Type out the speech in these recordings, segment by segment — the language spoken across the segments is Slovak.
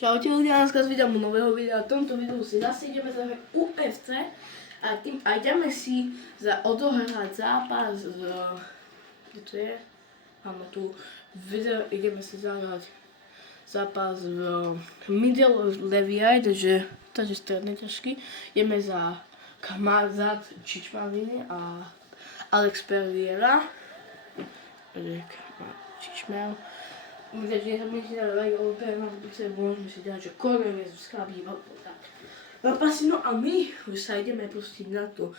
Čaute ľudia, dneska s videom nového videa. V tomto videu si zase ideme zahrať UFC a tým aj ideme si odohrať zápas kde to je? Áno, tu video ideme si zahrať zápas v middle leviaj, takže stredne ťažký. Ideme za Khamzat Chimaev a Alex Pereira. Chimaev. Takže nezabudnite na like, môžeme si dať, že Conor vs. Khabib, tak. Zápasy, no a my už sa ideme pustiť na to.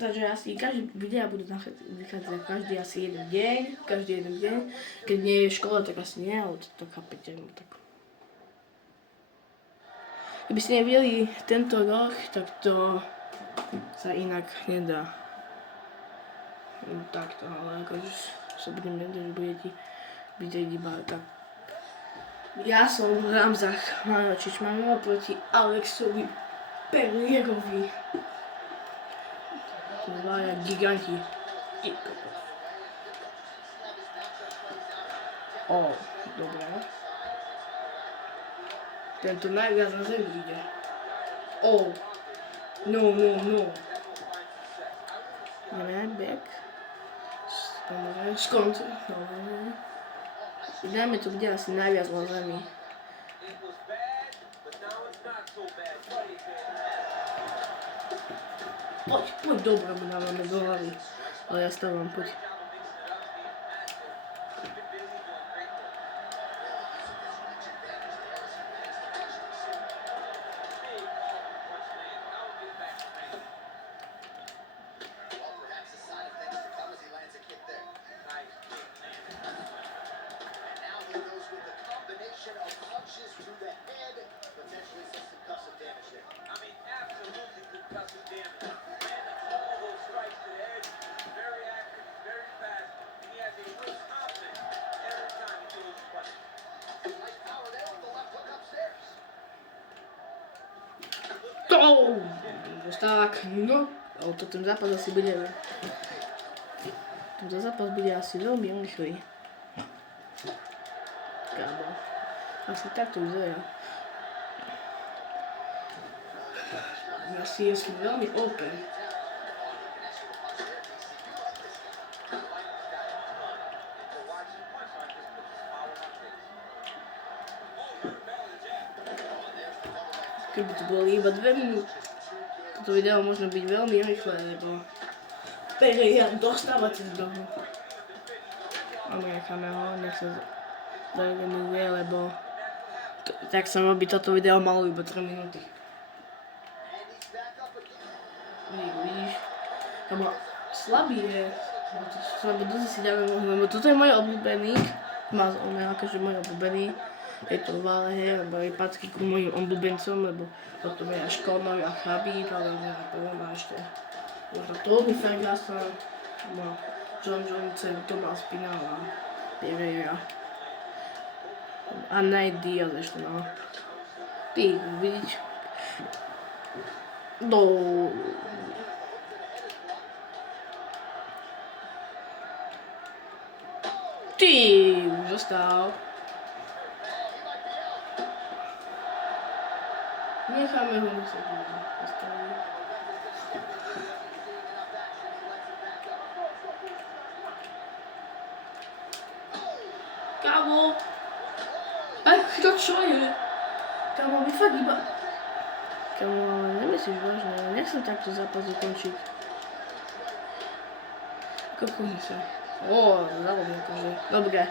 Takže asi každý videa budú vychádzať každý asi jeden deň. Keď nie je škola, tak asi nie, ale to chápete, no tak. Keby ste nevideli tento rok, tak to sa inak nedá. Takto, ale akože sa budem vedieť, že budete vidieť iba tak. Ja som Khamzat Chimaev proti Alexovi Pereirovi. Dvaja giganti. Dobre. Tento najviac na zemi ide. No. Ideme back. Skont. Dajme to, kde asi najviac na zemi. Poď, dobre, my dávame do hlavy. Ale ja stávam, poď. Tak, no, ale to ten zápas asi bude, tento zápas bude asi veľmi rýchly. Kámo, asi takto vyzerá. Asi som veľmi open. Keby to bolo iba 2 minúty. Toto video môže byť veľmi rýchle, lebo Pereira dostáva cez dohu. A necháme ho, nech sa zaregeneruje, lebo tak sa robí toto video malo iba 3 minúty. Vidíš? Lebo slabý je, lebo dosť si dáme možno, lebo toto je môj obľúbený, má akože môj obľúbený. Je to válehe, lebo aj patrí ku mojim obľúbencom, lebo potom je až Conor a Khabib, ale neviem, a ešte možno Tony Ferguson, John Jones, Thomas Pinal a Pereira. A Nate Diaz ešte, no. Ty, vidíš? Ty, už dostal. Necháme ho musieť postaviť. Kámo! To čo je? Kámo, my fakt iba... Kámo, nemyslíš vážne, nechcem takto zápas ukončiť. Kokúni sa. Závodne akože. Dobre.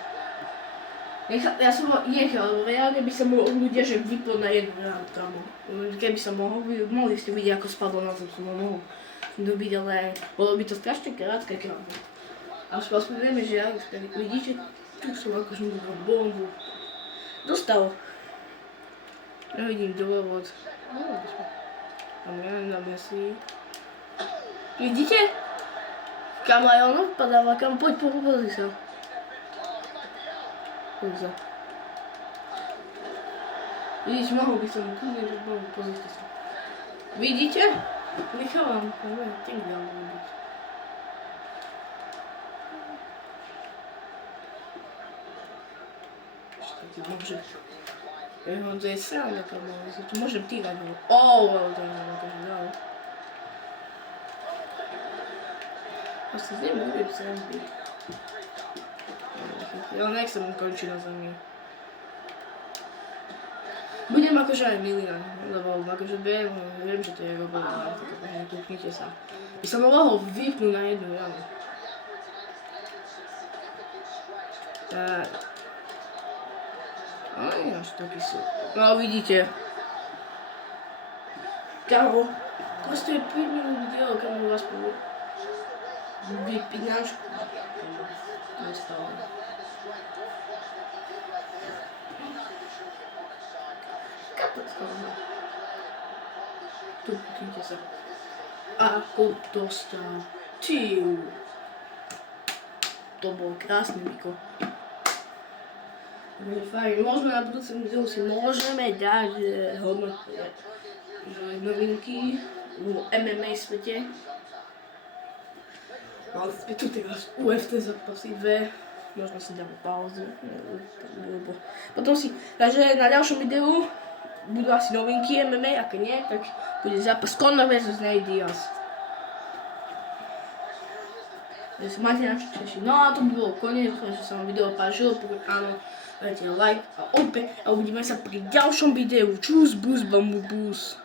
Ja som ho nechal, lebo reálne by sa ľudia že vyplo na jednu ránu, kámo. Keby sa mohli ste vidieť, ako spadlo na zem, som ho mohol dobiť, ale bolo by to strašne krátke, kámo. A už vieme, že Alex Pereira, vidíte, tu som akože mohol bombu. Dostal. Nevidím dôvod. Tam dáme si. Vidíte? Kámo, aj on odpadáva, kámo, poď, pozri sa. Vidíš, mohol by som kľudne, že pozrite sa. Vidíte? Nechávam, neviem, tým ďalej byť. Môže. To je sranda kamo, znači možem ti ga bilo. O, da ne kažem, da. Pa se s njim uvijek srandi. Ja nek sam končina za njim. Budem akože aj Milian, lebo akože viem, že to je Robert, tak akože nekúknite sa. By som mohol ho vypnúť na jednu ranu. Tak. Aj, až taký sú. No vidíte. Kámo, proste je 5 minút dielo, kámo vás povie. Vypínačku. Nestalo. Tu puknite sa. Ako to stal. Čiu. To bol krásny Miko. Fajn, môžeme na budúcom videu si môžeme dať hodnoty novinky v MMA svete. Máme tu teraz UFC zápasy 2. Možno si dáme pauzu. Potom si, takže na ďalšom videu budú asi novinky MMA, ak nie, tak bude zápas Conor vs Nate Diaz. Takže sa máte na čo tešiť. No a to by bolo koniec, dúfam, že sa vám video páčilo, pokud áno, dajte like a opäť a uvidíme sa pri ďalšom videu. Čus, bus, bambu, bus.